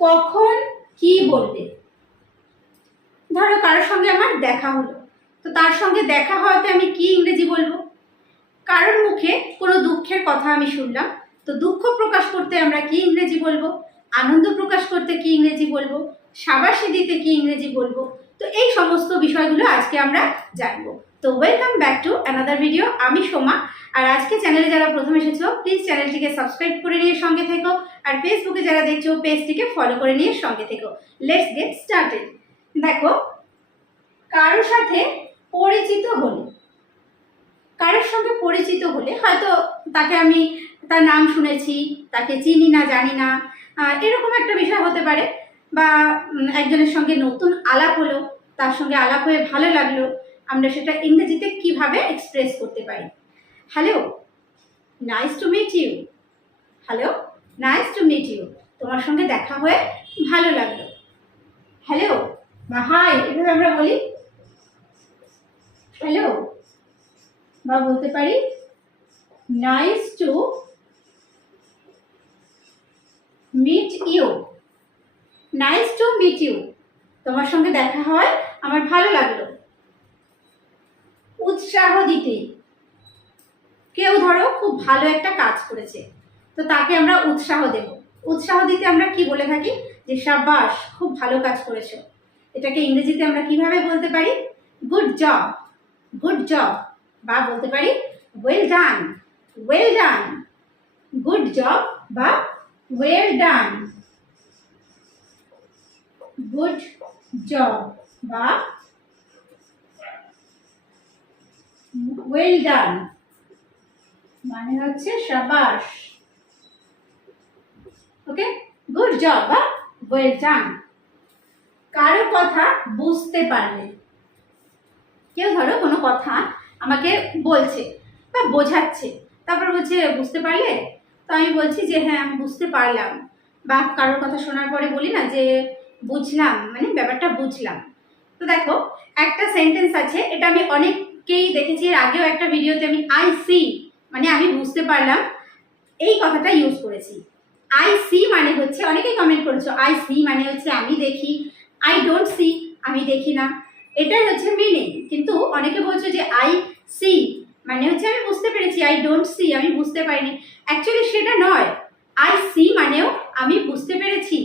কখন কি বলবে। ধরো কারোর সঙ্গে আমার দেখা হলো, তো তার সঙ্গে দেখা হওয়াতে আমি কি ইংরেজি বলবো? কারোর মুখে কোনো দুঃখের কথা আমি শুনলাম, তো দুঃখ প্রকাশ করতে আমরা কি ইংরেজি বলবো? আনন্দ প্রকাশ করতে কি ইংরেজি বলবো? সাবাসী দিতে কি ইংরেজি বলবো? তো এই সমস্ত বিষয়গুলো আজকে আমরা জানবো। তো welcome back to another video. আমি সোমা, আর আজকে চ্যানেলে যারা প্রথম এসেছো প্লিজ চ্যানেলটিকে সাবস্ক্রাইব করে নিয়ে সঙ্গে থেকো, আর ফেসবুকে যারা দেখছো পেজটিকে ফলো করে নিয়ে সঙ্গে থেকো। Let's get started. দেখো, কারোর সাথে পরিচিত হলে, কারোর সঙ্গে পরিচিত হলে হয়তো তাকে আমি তার নাম শুনেছি, তাকে চিনি না জানি না, এরকম একটা বিষয় হতে পারে। বা একজনের সঙ্গে নতুন আলাপ হলো, তার সঙ্গে আলাপ হয়ে ভালো লাগলো, আমরা সেটা ইংরেজিতে কিভাবে এক্সপ্রেস করতে পারি? Hello, nice to meet you. Hello, nice to meet you. তোমার সঙ্গে দেখা হয়ে ভালো লাগলো। হ্যালো বা হাই, এভাবে আমরা বলি হ্যালো। বা বলতে পারি nice to meet you. Nice to meet you, তোমার সঙ্গে দেখা হয় আমার ভালো লাগলো। উৎসাহ দিতে, কেউ ধরো খুব ভালো একটা কাজ করেছে, তো তাকে আমরা উৎসাহ দেব। উৎসাহ দিতে আমরা কি বলে থাকি? যে সাবাস, খুব ভালো কাজ করেছো। এটাকে ইংরেজিতে আমরা কিভাবে বলতে পারি? Good job, good job. বা বলতে পারি well done, well done. Good job বা ওয়েল ডান। গুড জব বা ওয়েল ডান মানে হচ্ছে সাবাস। ওকে, গুড জব বা ওয়েল ডান। কারো কথা বুঝতে পারলে, কেউ ধরো কোনো কথা আমাকে বলছে বা বোঝাচ্ছে, তারপর বলছে বুঝতে পারলে, তো আমি বলছি যে হ্যাঁ আমি বুঝতে পারলাম। বা কারোর কথা শোনার পরে বলি না যে বুঝলাম, মানে ব্যাপারটা বুঝলাম। তো দেখো, একটা সেন্টেন্স আছে, এটা আমি অনেককেই দেখেছি, এর আগেও একটা ভিডিওতে আমি আই সি মানে আমি বুঝতে পারলাম এই কথাটা ইউজ করেছি। আই সি মানে হচ্ছে, অনেকেই কমেন্ট করেছো আই সি মানে হচ্ছে আমি দেখি, আই ডোন্ট সি আমি দেখি না, এটাই হচ্ছে মিনিং। কিন্তু অনেকে বলছো যে আই সি মানে হচ্ছে আমি বুঝতে পেরেছি, আই ডোন্ট সি আমি বুঝতে পারিনি। অ্যাকচুয়ালি সেটা নয়, আই সি মানেও আমি বুঝতে পেরেছি।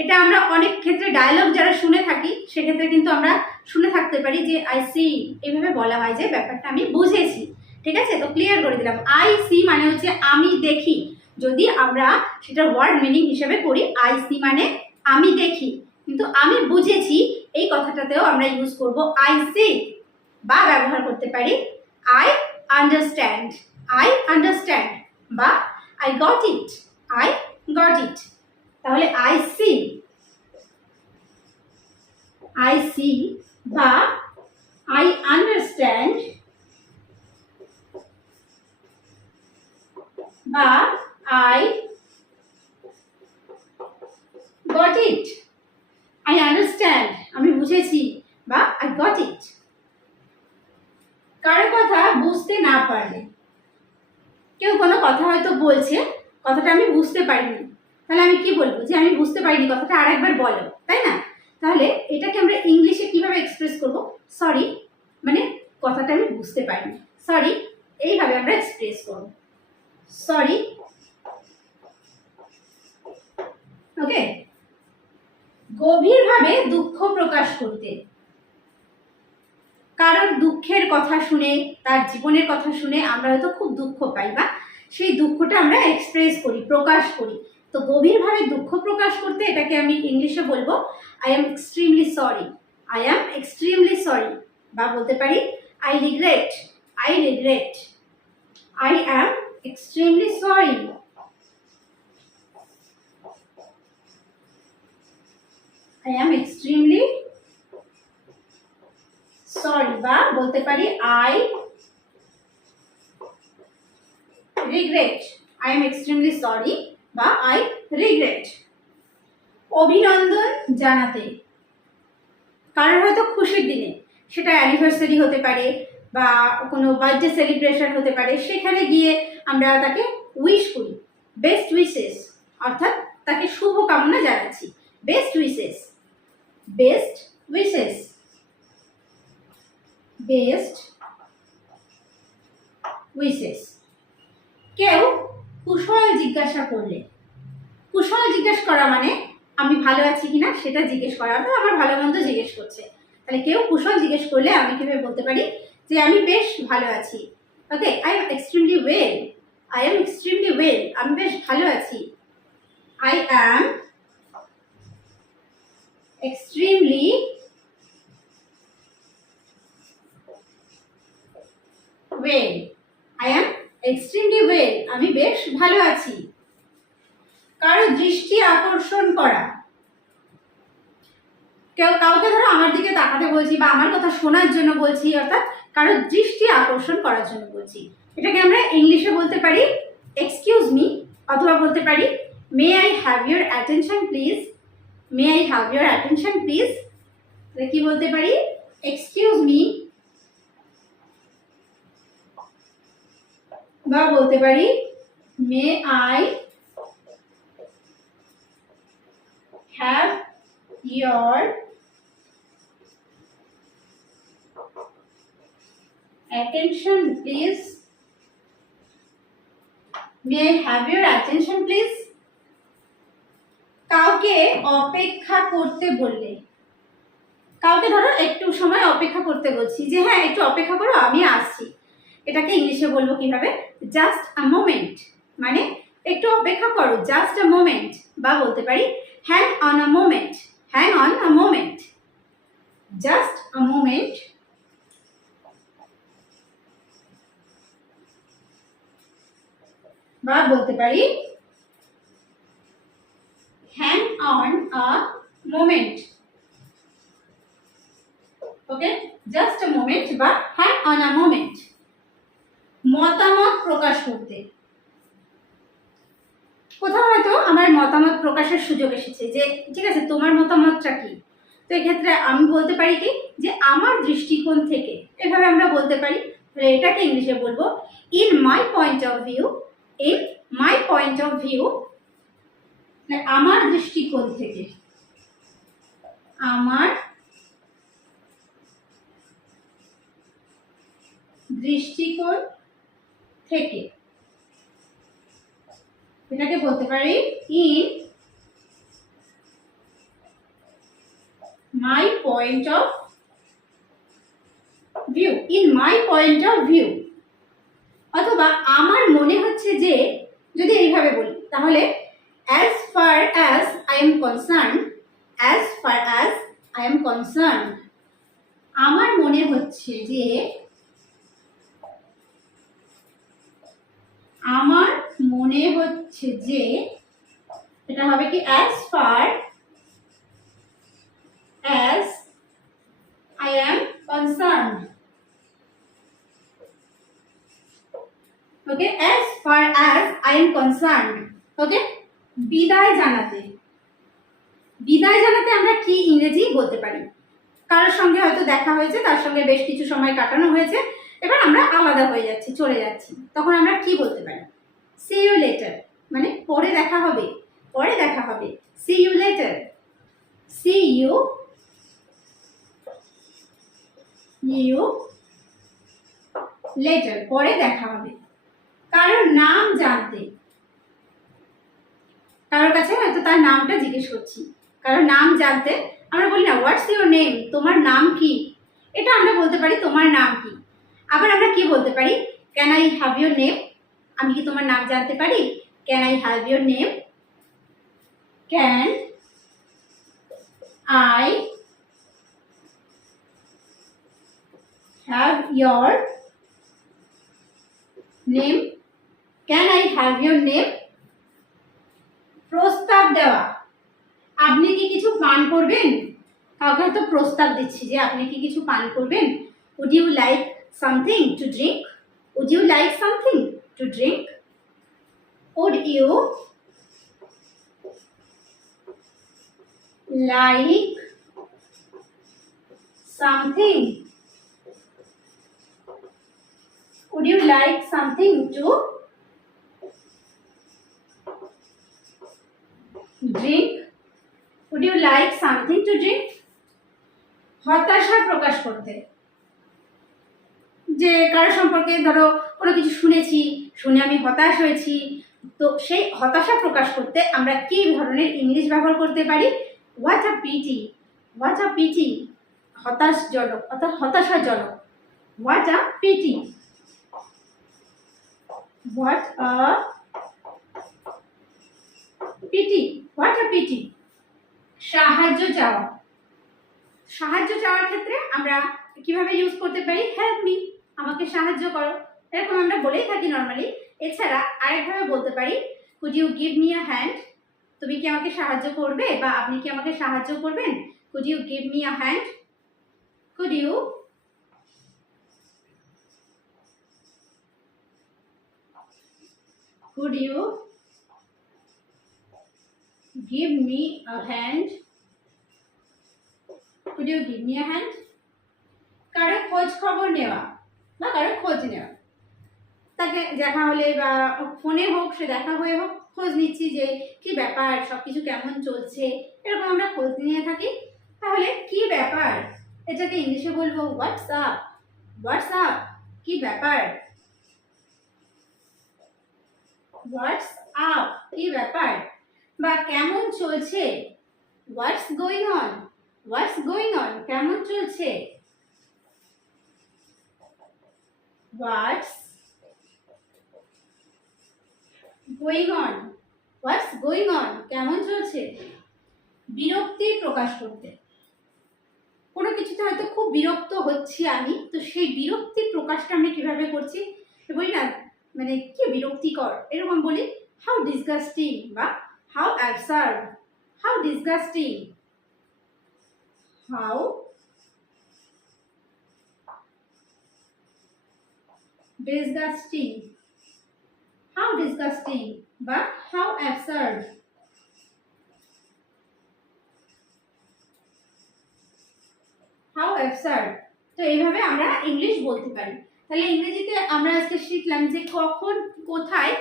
এটা আমরা অনেক ক্ষেত্রে ডায়লগ যারা শুনে থাকি সেক্ষেত্রে কিন্তু আমরা শুনে থাকতে পারি যে আই সি, এইভাবে বলা হয় যে ব্যাপারটা আমি বুঝেছি। ঠিক আছে, তো ক্লিয়ার করে দিলাম। আই সি মানে হচ্ছে আমি দেখি, যদি আমরা সেটা ওয়ার্ড মিনিং হিসেবে করি, আই সি মানে আমি দেখি। কিন্তু আমি বুঝেছি এই কথাটাতেও আমরা ইউজ করব আই সি। বা ব্যবহার করতে পারি আই আন্ডারস্ট্যান্ড, আই আন্ডারস্ট্যান্ড। বা I got it, I got it. তাহলে আই সি, আই সি বা আই আন্ডারস্ট্যান্ড বা I got it. I understand আমি বুঝেছি, বা আই গট ইট। কারো কথা বুঝতে না পারলে, কেউ কোনো কথা হয়তো বলছে, কথাটা আমি বুঝতে পারিনি, তাহলে আমি কি বলবো? যে আমি বুঝতে পারিনি, কথাটা আরেকবার বলো, তাই না? তাহলে এটাকে আমরা ইংলিশে কিভাবে এক্সপ্রেস করব? সরি, মানে কথাটা আমি বুঝতে পারিনি, সরি। এইভাবে আমরা এক্সপ্রেস করব, সরি। ওকে। গভীরভাবে দুঃখ প্রকাশ করতে, কারোর দুঃখের কথা শুনে, তার জীবনের কথা শুনে আমরা হয়তো খুব দুঃখ পাই, বা সেই দুঃখটা আমরা এক্সপ্রেস করি, প্রকাশ করি। তো গভীরভাবে দুঃখ প্রকাশ করতে এটাকে আমি ইংলিশে বলবো I am extremely sorry, I am extremely sorry. বা বলতে পারি I regret, I regret, I am extremely sorry, I am extremely sorry. বা বলতে পারি I regret, I am extremely sorry বা আই রিগ্রেট। অভিনন্দন জানাতে, কারোর হয়তো খুশির দিনে, সেটা অ্যানিভার্সারি হতে পারে বা কোনো বার্থডে সেলিব্রেশন হতে পারে, সেখানে গিয়ে আমরা তাকে উইশ করি, বেস্ট উইশেস, অর্থাৎ তাকে শুভকামনা জানাচ্ছি। Best wishes, best wishes, best wishes. কেউ কুশল জিজ্ঞাসা করলে, কুশল জিজ্ঞেস করা মানে আমি ভালো আছি কিনা সেটা জিজ্ঞেস করা, অর্থাৎ আমার ভালো মন্দ জিজ্ঞেস করছে। তাহলে কেউ কুশল জিজ্ঞেস করলে আমি কিভাবে বলতে পারি যে আমি বেশ ভালো আছি। Okay, I am extremely well, I am extremely well, আমি বেশ ভালো আছি। I am extremely well, I am extremely well, আমি বেশ ভালো আছি। কারো দৃষ্টি আকর্ষণ করা, কাউকে ধরো আমার দিকে তাকাতে বলছি বা আমার কথা শোনার জন্য বলছি, অর্থাৎ কারো দৃষ্টি আকর্ষণ করার জন্য বলছি। এটাকে আমরা ইংলিশে বলতে পারি এক্সকিউজ মি, অথবা বলতে পারি may I have your attention please, may I have your attention please. কি বলতে পারি, এক্সকিউজ মি, বা বলতে পারি may I have your attention please, may I have your attention please। কাউকে অপেক্ষা করতে বললে, কাউকে ধরো একটু সময় অপেক্ষা করতে বলছি যে হ্যাঁ একটু অপেক্ষা করো আমি আসছি, এটাকে ইংলিশে বলবো কিভাবে, জাস্ট আ মোমেন্ট, মানে একটু অপেক্ষা করো, জাস্ট আ মোমেন্ট। বা বলতে পারি hang on a moment, hang on a moment, just a moment. বা বলতে পারি hang on a moment. Okay, just a moment বা হ্যাং অন আ মোমেন্ট। মতামত প্রকাশ করতে, কোথাও হয়তো আমার মতামত প্রকাশের সুযোগ এসেছে যে ঠিক আছে তোমার মতামতটা কি, তো এক্ষেত্রে আমি বলতে পারি কি যে আমার দৃষ্টিকোণ থেকে, এভাবে আমরা বলতে পারি। তাহলে এটাকে ইংলিশে বলবো in my point of view, in my point of view, আমার দৃষ্টিকোণ থেকে, আমার দৃষ্টিকোণ থেকে, এটাকে বলতে পারি in my point of view, in my point of view. অথবা আমার মনে হচ্ছে যে, যদি এইভাবে বলি তাহলে as far as I am concerned, as far as I am concerned, আমার মনে হচ্ছে যে, আমার মনে হচ্ছে যে, এটা হবে কি as far as I am concerned। Okay, as far as I am concerned। ওকে, বিদায় জানাতে, বিদায় জানাতে আমরা কি ইংরেজি বলতে পারি, কারোর সঙ্গে হয়তো দেখা হয়েছে, তার সঙ্গে বেশ কিছু সময় কাটানো হয়েছে, এবার আমরা আলাদা হয়ে যাচ্ছি, চলে যাচ্ছি, তখন আমরা কি বলতে পারি, see you later, মানে পরে দেখা হবে, পরে দেখা হবে, see you later, see you later, পরে দেখা হবে। কারোর নাম জানতে, কারোর কাছে হয়তো তার নামটা জিজ্ঞেস করছি, কারোর নাম জানতে আমরা বলি না হোয়াটস ইউর নেম, তোমার নাম কি, এটা আমরা বলতে পারি তোমার নাম কি। আবার আমরা কি বলতে পারি, can I have your name, আমি কি তোমার নাম জানতে পারি, can I have your name, can I have your name, can I have your name. প্রস্তাব দেওয়া, আপনি কি কিছু পান করবেন, কাউকে হয়তো প্রস্তাব দিচ্ছি যে আপনি কি কিছু পান করবেন, would you like something to drink, would you like something to drink, would you like something, would you like something to drink। Would you like something to drink? হতাশা প্রকাশ করতে, যে কারো সম্পর্কে ধরো কোনো কিছু শুনেছি, শুনে আমি হতাশ হয়েছি, তো সেই হতাশা প্রকাশ করতে আমরা কি ধরনের ইংলিশ ব্যবহার করতে পারি? What a pity, what a pity, হতাশজনক অর্থাৎ হতাশাজনক। What a pity, what a pity, what a pity. সাহায্য চাওয়া, সাহায্য চাওয়ার ক্ষেত্রে আমরা কিভাবে ইউজ করতে পারি? হেল্প মি, আমাকে সাহায্য করো, এরকম আমরা বলেই থাকি নর্মালি। এছাড়া আরেকভাবে বলতে পারি could you give me a hand, তুমি কি আমাকে সাহায্য করবে বা আপনি কি আমাকে সাহায্য করবেন? Could you give me a hand, could you could you give me a hand, could you give me a hand। কারো খোঁজ খবর নেওয়া বা কারো খোঁজ নেওয়া, তাকে দেখা হলে বা ফোনে হোক, সে দেখা হয়ে হোক, খোঁজ নিচ্ছি যে কি ব্যাপার, সব কিছু কেমন চলছে, এরকম আমরা খোঁজ নিয়ে থাকি। তাহলে কি ব্যাপার, এটাকে ইংলিশে বলবো হোয়াটসঅ্যাপ, হোয়াটসঅ্যাপ, কি ব্যাপার, হোয়াটসঅ্যাপ, কি ব্যাপার। বা কেমন চলছে, what's going on, what's going on, কেমন চলছে, what's going on, what's going on, কেমন চলছে। বিরক্তি প্রকাশ করতে, কোনো কিছুতে হয়তো খুব বিরক্ত হচ্ছি আমি, তো সেই বিরক্তি প্রকাশটা আমি কিভাবে করছি? বলি না মানে কি বিরক্তিকর, এরকম বলি হাউ ডিসগাস্টিং বা how absurd, how disgusting, how disgusting, how disgusting বা হাউ অ্যাবসার্ড। হাউ অ্যাবসার্ড, তো এইভাবে আমরা ইংলিশ বলতে পারি। তাহলে ইংরেজিতে আমরা আজকে শিখলাম যে কখন কোথায়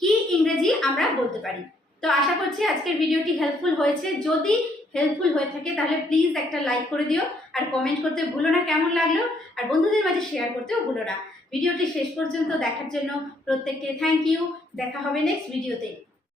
কি ইংরেজি আমরা বলতে পারি। তো আশা করছি আজকের ভিডিওটি হেল্পফুল হয়েছে। যদি হেল্পফুল হয়ে থাকে তাহলে প্লিজ একটা লাইক করে দিও, আর কমেন্ট করতে ভুলো না কেমন লাগলো, আর বন্ধুদের মাঝে শেয়ার করতেও ভুলো না। ভিডিওটি শেষ পর্যন্ত দেখার জন্য প্রত্যেককে থ্যাংক ইউ। দেখা হবে নেক্সট ভিডিওতে।